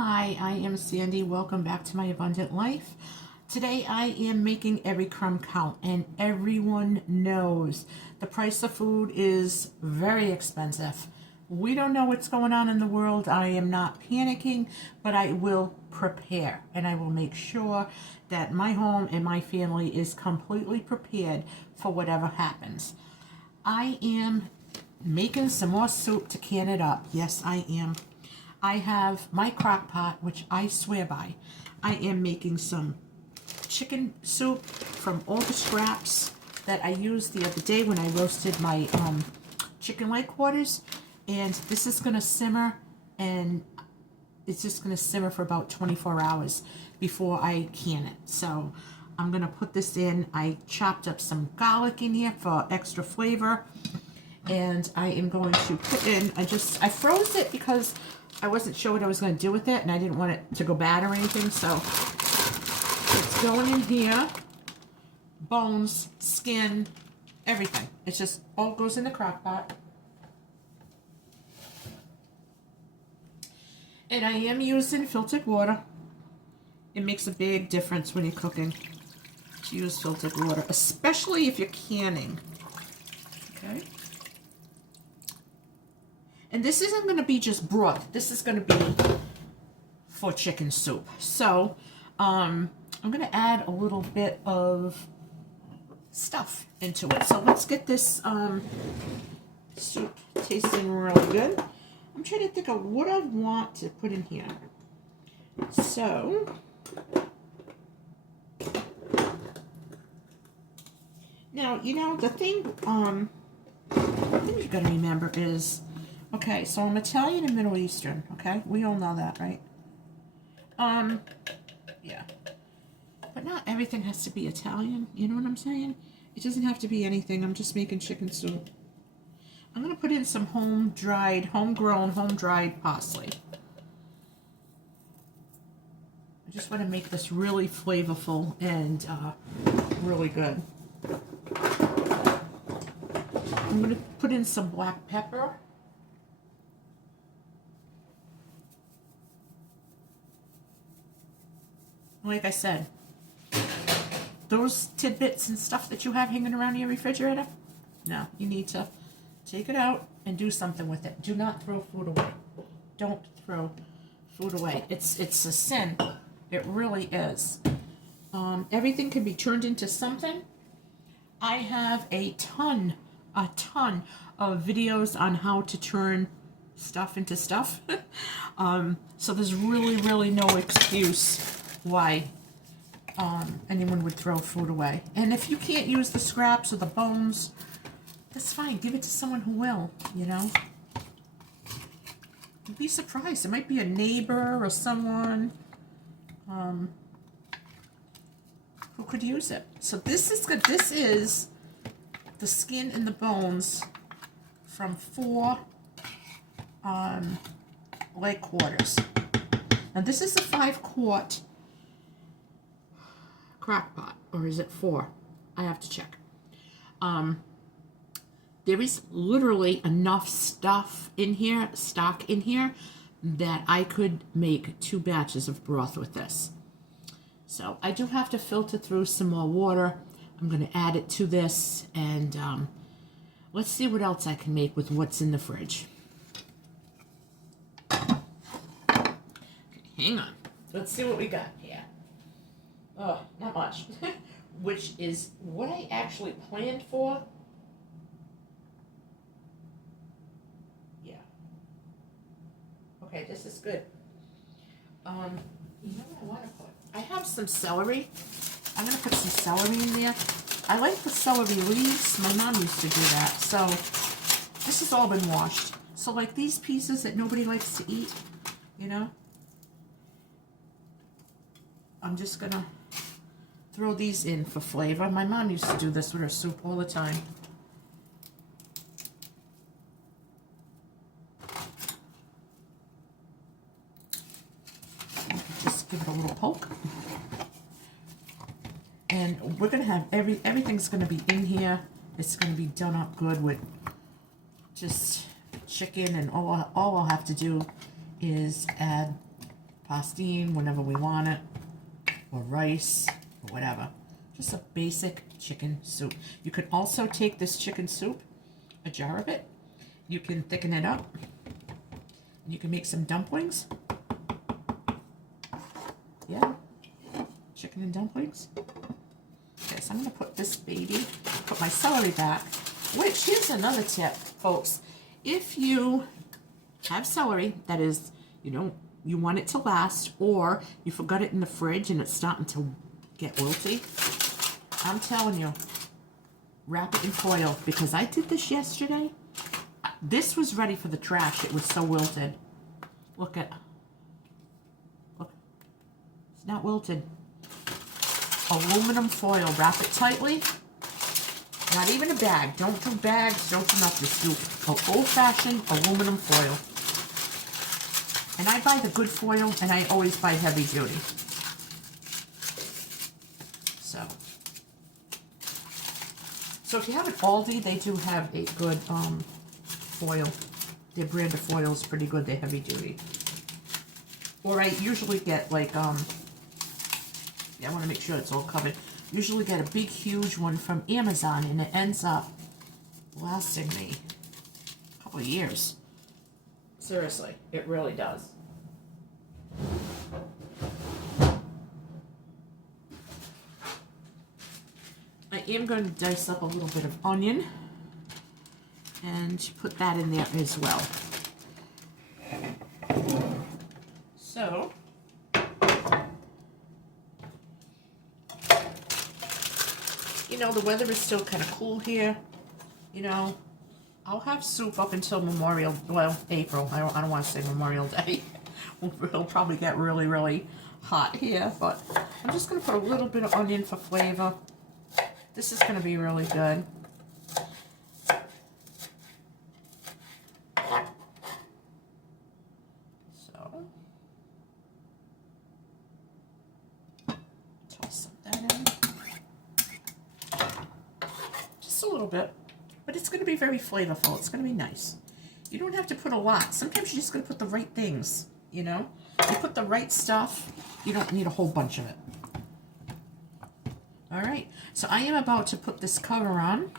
Hi, I am Sandy. Welcome back to My Abundant Life. Today I am making every crumb count, and everyone knows the price of food is very expensive. We don't know what's going on in the world. I am not panicking, but I will prepare, and I will make sure that my home and my family is completely prepared for whatever happens. I am making some more soup to can it up. Yes, I am. I have my crock pot, which I swear by. I am making some chicken soup from all the scraps that I used the other day when I roasted my chicken leg quarters. And this is going to simmer, and it's just going to simmer for about 24 hours before I can it. So I'm going to put this in. I chopped up some garlic in here for extra flavor. And I am going to put in, I froze it because I wasn't sure what I was going to do with it, and I didn't want it to go bad or anything, so it's going in here. Bones, skin, everything. It just all goes in the crock pot. And I am using filtered water. It makes a big difference when you're cooking to use filtered water, especially if you're canning. Okay. And this isn't going to be just broth. This is going to be for chicken soup. So, I'm going to add a little bit of stuff into it. So let's get this soup tasting really good. I'm trying to think of what I want to put in here. So, now, the thing you've got to remember is, okay, so I'm Italian and Middle Eastern, okay? We all know that, right? Yeah. But not everything has to be Italian, you know what I'm saying? It doesn't have to be anything. I'm just making chicken soup. I'm going to put in some homegrown, home-dried parsley. I just want to make this really flavorful and really good. I'm going to put in some black pepper. Like I said, those tidbits and stuff that you have hanging around in your refrigerator, no, you need to take it out and do something with it. Do not throw food away. Don't throw food away. It's a sin. It really is. Everything can be turned into something. I have a ton of videos on how to turn stuff into stuff. So there's really no excuse why anyone would throw food away. And if you can't use the scraps or the bones, that's fine. Give it to someone who will, you know. You'd be surprised. It might be a neighbor or someone who could use it. So this is good. This is the skin and the bones from 4 leg quarters. Now this is a 5-quart crock pot, or is it 4? I have to check. There is literally enough stock in here, that I could make 2 batches of broth with this. So I do have to filter through some more water. I'm going to add it to this, and let's see what else I can make with what's in the fridge. Okay, hang on. Let's see what we got here. Oh, not much. Which is what I actually planned for. Yeah. Okay, this is good. You know what I want to put? I have some celery. I'm going to put some celery in there. I like the celery leaves. My mom used to do that. So this has all been washed. So like these pieces that nobody likes to eat, you know, I'm just going to throw these in for flavor. My mom used to do this with her soup all the time. Just give it a little poke. And we're going to have everything's going to be in here. It's going to be done up good with just chicken, and all I'll have to do is add pastine whenever we want it, or rice, or whatever. Just a basic chicken soup. You could also take this chicken soup, a jar of it, you can thicken it up, and you can make some dumplings. Yeah, chicken and dumplings. Okay, so I'm going to put this baby, put my celery back, which, here's another tip, folks. If you have celery that is, you want it to last, or you forgot it in the fridge and it's starting to get wilty, I'm telling you, wrap it in foil, because I did this yesterday. This was ready for the trash. It was so wilted. Look, it's not wilted. Aluminum foil, wrap it tightly. Not even a bag. Don't do bags, don't do nothing. Just do old-fashioned aluminum foil. And I buy the good foil, and I always buy heavy duty. So if you have an Aldi, they do have a good foil. Their brand of foil is pretty good. They're heavy duty. Or I usually get like, yeah, I want to make sure it's all covered. Usually get a big, huge one from Amazon, and it ends up lasting me a couple of years. Seriously, it really does. I am going to dice up a little bit of onion and put that in there as well. So, the weather is still kind of cool here. I'll have soup up until April. I don't want to say Memorial Day. It'll probably get really, really hot here, but I'm just going to put a little bit of onion for flavor. This is going to be really good. So, toss that in. Just a little bit. But it's going to be very flavorful. It's going to be nice. You don't have to put a lot. Sometimes you're just going to put the right things, You put the right stuff. You don't need a whole bunch of it. All right, so I am about to put this cover on,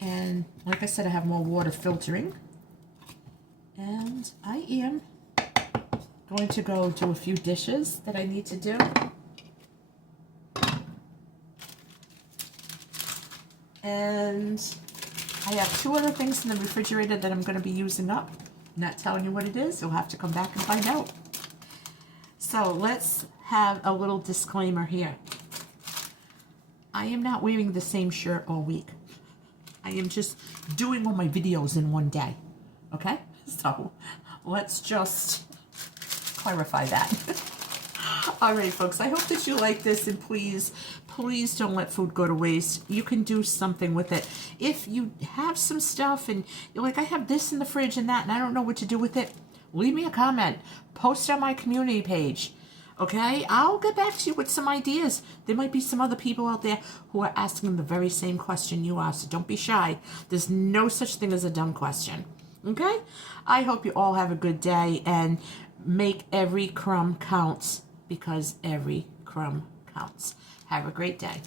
and like I said, I have more water filtering, and I am going to go do a few dishes that I need to do. And I have 2 other things in the refrigerator that I'm going to be using up. I'm not telling you what it is. You'll have to come back and find out. So let's have a little disclaimer here. I am not wearing the same shirt all week. I am just doing all my videos in one day. Okay? So let's just clarify that. All right, folks, I hope that you like this, and please don't let food go to waste. You can do something with it. If you have some stuff and you're like, I have this in the fridge and that, and I don't know what to do with it, leave me a comment. Post on my community page. Okay, I'll get back to you with some ideas. There might be some other people out there who are asking the very same question you are, so don't be shy. There's no such thing as a dumb question. Okay? I hope you all have a good day, and make every crumb count, because every crumb counts. Have a great day.